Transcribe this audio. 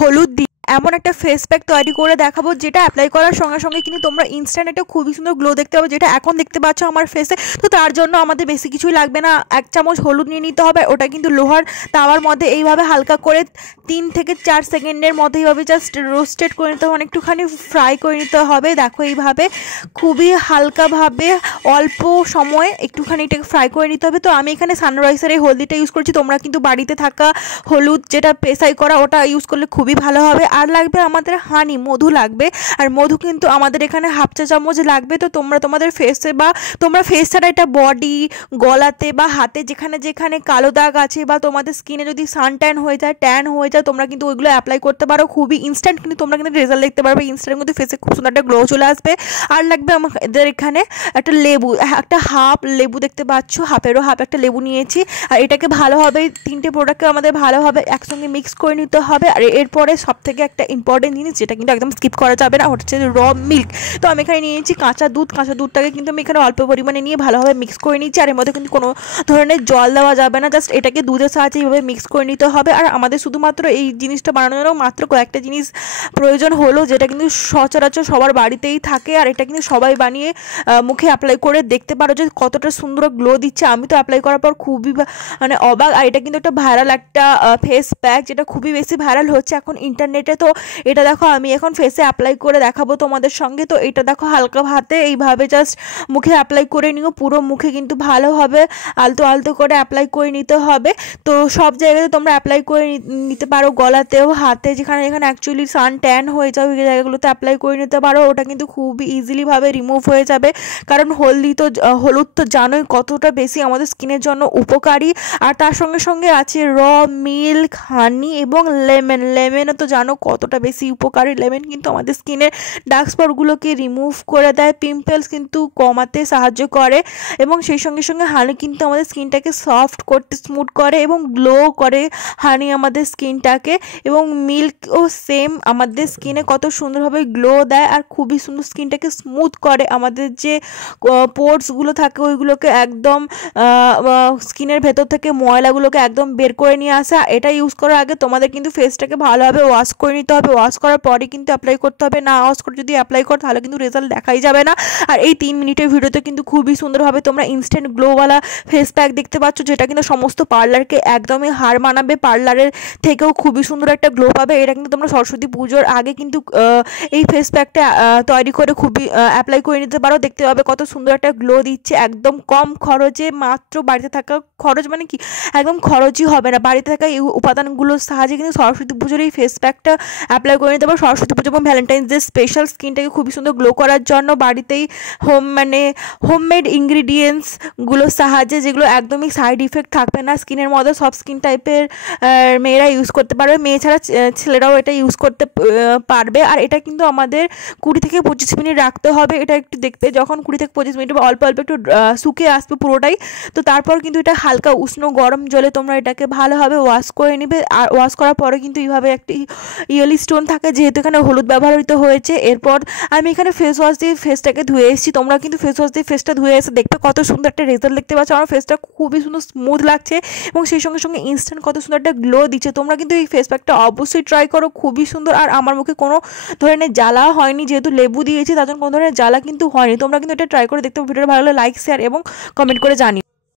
হলুদ দিয়ে এমন একটা ফেস প্যাক তৈরি করে দেখাবো, যেটা অ্যাপ্লাই করার সঙ্গে সঙ্গে কিন্তু তোমরা ইনস্ট্যান্ট একটা খুবই সুন্দর গ্লো দেখতে পাবে, যেটা এখন দেখতে পাচ্ছ আমার ফেসে। তো তার জন্য আমাদের বেশি কিছুই লাগবে না, 1 চামচ হলুদ নিয়ে নিতে হবে। ওটা কিন্তু লোহার তাওয়ার মধ্যে এইভাবে হালকা করে 3 থেকে 4 সেকেন্ডের মধ্যে এইভাবে জাস্ট রোস্টেড করে নিতে হবে, একটুখানি ফ্রাই করে নিতে হবে। দেখো এইভাবে খুবই হালকাভাবে অল্প সময়ে একটুখানি এটাকে ফ্রাই করে নিতে হবে। তো আমি এখানে সানরাইজের এই হলদিটা ইউজ করছি, তোমরা কিন্তু বাড়িতে থাকা হলুদ যেটা পেশাই করা ওটা ইউজ করলে খুবই ভালো হবে। আর লাগবে আমাদের হানি, মধু লাগবে। আর মধু কিন্তু আমাদের এখানে 1/2 চা চামচ লাগবে। তো তোমরা তোমাদের ফেসে বা তোমরা ফেস ছাড়া এটা বডি, গলাতে বা হাতে যেখানে যেখানে কালো দাগ আছে বা তোমাদের স্কিনে যদি সান ট্যান হয়ে যায়, ট্যান হয়ে যায়, তোমরা কিন্তু ওইগুলো অ্যাপ্লাই করতে পারো। খুবই ইনস্ট্যান্ট কিন্তু তোমরা কিন্তু রেজাল্ট দেখতে পারবে, ইনস্ট্যান্ট কিন্তু ফেসে খুব সুন্দর একটা গ্লো চলে আসবে। আর লাগবে আমাদের এখানে একটা লেবু, একটা হাফ লেবু দেখতে পাচ্ছ, হাফেরও হাফ একটা লেবু নিয়েছি। আর এটাকে ভালোভাবে 3টে প্রোডাক্টকে আমাদের ভালোভাবে একসঙ্গে মিক্স করে নিতে হবে। আর এরপরে সবথেকে একটা ইম্পর্টেন্ট জিনিস যেটা কিন্তু একদম স্কিপ করা যাবে না, হচ্ছে র মিল্ক। তো আমি এখানে নিয়েছি কাঁচা দুধ, কাঁচা দুধটাকে কিন্তু আমি এখানে অল্প পরিমাণে নিয়ে ভালোভাবে মিক্স করে নিচ্ছি। আর এর মধ্যে কিন্তু কোনো ধরনের জল দেওয়া যাবে না, জাস্ট এটাকে দুধের সাহায্যে এইভাবে মিক্স করে নিতে হবে। আর আমাদের শুধুমাত্র এই জিনিসটা বানানোর জন্য মাত্র কয়েকটা জিনিস প্রয়োজন হলো, যেটা কিন্তু সচরাচর সবার বাড়িতেই থাকে। আর এটা কিন্তু সবাই বানিয়ে মুখে অ্যাপ্লাই করে দেখতে পারো যে কতটা সুন্দর গ্লো দিচ্ছে। আমি তো অ্যাপ্লাই করার পর খুবই মানে অবাক। আর এটা কিন্তু একটা ভাইরাল একটা ফেস প্যাক, যেটা খুবই বেশি ভাইরাল হচ্ছে এখন ইন্টারনেটে। তো এটা দেখো আমি এখন ফেসে অ্যাপ্লাই করে দেখাবো তোমাদের সঙ্গে। তো এটা দেখো হালকা হাতে এইভাবে জাস্ট মুখে অ্যাপ্লাই করে নিও, পুরো মুখে কিন্তু ভালোভাবে আলতো আলতো করে অ্যাপ্লাই করে নিতে হবে। তো সব জায়গাতে তোমরা অ্যাপ্লাই করে নিতে পারো, গলাতেও, হাতে, যেখানে যেখানে অ্যাকচুয়ালি সান ট্যান হয়ে যাবে ওই জায়গাগুলোতে অ্যাপ্লাই করে নিতে পারো। ওটা কিন্তু খুবই ইজিলিভাবে রিমুভ হয়ে যাবে, কারণ হলুদ তো জানোই কতটা বেশি আমাদের স্কিনের জন্য উপকারী। আর তার সঙ্গে সঙ্গে আছে র মিল্ক, হানি এবং লেমনও তো জানো কতটা বেশি উপকারী। লেমন কিন্তু আমাদের স্কিনের ডার্ক স্পটগুলোকে রিমুভ করে দেয়, পিম্পলস কিন্তু কমাতে সাহায্য করে, এবং সেই সঙ্গে সঙ্গে হানি কিন্তু আমাদের স্কিনটাকে সফট করতে, স্মুথ করে এবং গ্লো করে হানি আমাদের স্কিনটাকে। এবং মিল্কও সেম আমাদের স্কিনে কত সুন্দরভাবে গ্লো দেয় আর খুবই সুন্দর স্কিনটাকে স্মুথ করে। আমাদের যে পোর্সগুলো থাকে ওইগুলোকে একদম স্কিনের ভেতর থেকে ময়লাগুলোকে একদম বের করে নিয়ে আসা। এটা ইউজ করার আগে তোমাদের কিন্তু ফেসটাকে ভালোভাবে ওয়াশ করে নিতে হবে, ওয়াশ করার পরে কিন্তু অ্যাপ্লাই করতে হবে। না ওয়াশ করে যদি অ্যাপ্লাই করো তাহলে কিন্তু রেজাল্ট দেখাই যাবে না। আর এই 3 মিনিটের ভিডিওতে কিন্তু খুবই সুন্দরভাবে তোমরা ইনস্ট্যান্ট গ্লোওয়ালা ফেস প্যাক দেখতে পাচ্ছ, যেটা কিন্তু সমস্ত পার্লারকে একদমই হার মানাবে, পার্লারের থেকেও খুবই সুন্দর একটা গ্লো পাবে। এটা কিন্তু তোমরা সরস্বতী পুজোর আগে কিন্তু এই ফেস প্যাকটা তৈরি করে খুবই অ্যাপ্লাই করে নিতে পারো। দেখতে পাবে কত সুন্দর একটা গ্লো দিচ্ছে, একদম কম খরচে, মাত্র বাড়িতে থাকা খরচ মানে কি একদম খরচই হবে না, বাড়িতে থাকা এই উপাদানগুলোর সাহায্যে কিন্তু সরস্বতী পুজোর এই ফেস প্যাকটা অ্যাপ্লাই করে নিতে পারো। সরস্বতী পুজো এবং ভ্যালেন্টাইন্স ডে স্পেশাল স্কিনটাকে খুবই সুন্দর গ্লো করার জন্য বাড়িতেই হোমমেড ইনগ্রিডিয়েন্টসগুলোর সাহায্যে, যেগুলো একদমই সাইড ইফেক্ট থাকবে না স্কিনের মধ্যে, সব স্কিন টাইপের মেয়েরা ইউজ করতে পারবে, মেয়ে ছাড়া ছেলেরাও এটা ইউজ করতে পারবে। আর এটা কিন্তু আমাদের 20 থেকে 25 মিনিট রাখতে হবে। এটা একটু দেখবে যখন 20 থেকে 25 মিনিট অল্প অল্প একটু শুকিয়ে আসবে পুরোটাই, তো তারপর কিন্তু এটা হালকা উষ্ণ গরম জলে তোমরা এটাকে ভালোভাবে ওয়াশ করে নেবে। আর ওয়াশ করার পরে কিন্তু এইভাবে একটি ইয়েলি স্টোন থাকে, যেহেতু এখানে হলুদ ব্যবহৃত হয়েছে। এরপর আমি এখানে ফেস ওয়াশ দিয়ে ফেসটাকে ধুয়ে এসেছি, তোমরা কিন্তু ফেস ওয়াশ দিয়ে ফেসটা ধুয়ে এসে দেখবে কত সুন্দর একটা রেজাল্ট দেখতে পাচ্ছ। আমার ফেসটা খুবই সুন্দর স্মুথ লাগছে এবং সেই সঙ্গে সঙ্গে ইনস্ট্যান্ট কত সুন্দর একটা গ্লো দিচ্ছে। তোমরা কিন্তু এই ফেস প্যাকটা অবশ্যই ট্রাই করো, খুবই সুন্দর। আর আমার মুখে কোনো ধরনের জ্বালা হয়নি, যেহেতু লেবু দিয়েছি তার জন্য কোনো ধরনের জ্বালা কিন্তু হয়নি। তোমরা কিন্তু এটা ট্রাই করে দেখতে, ভিডিওটা ভালো লাগলে লাইক, শেয়ার এবং কমেন্ট করে জানিও।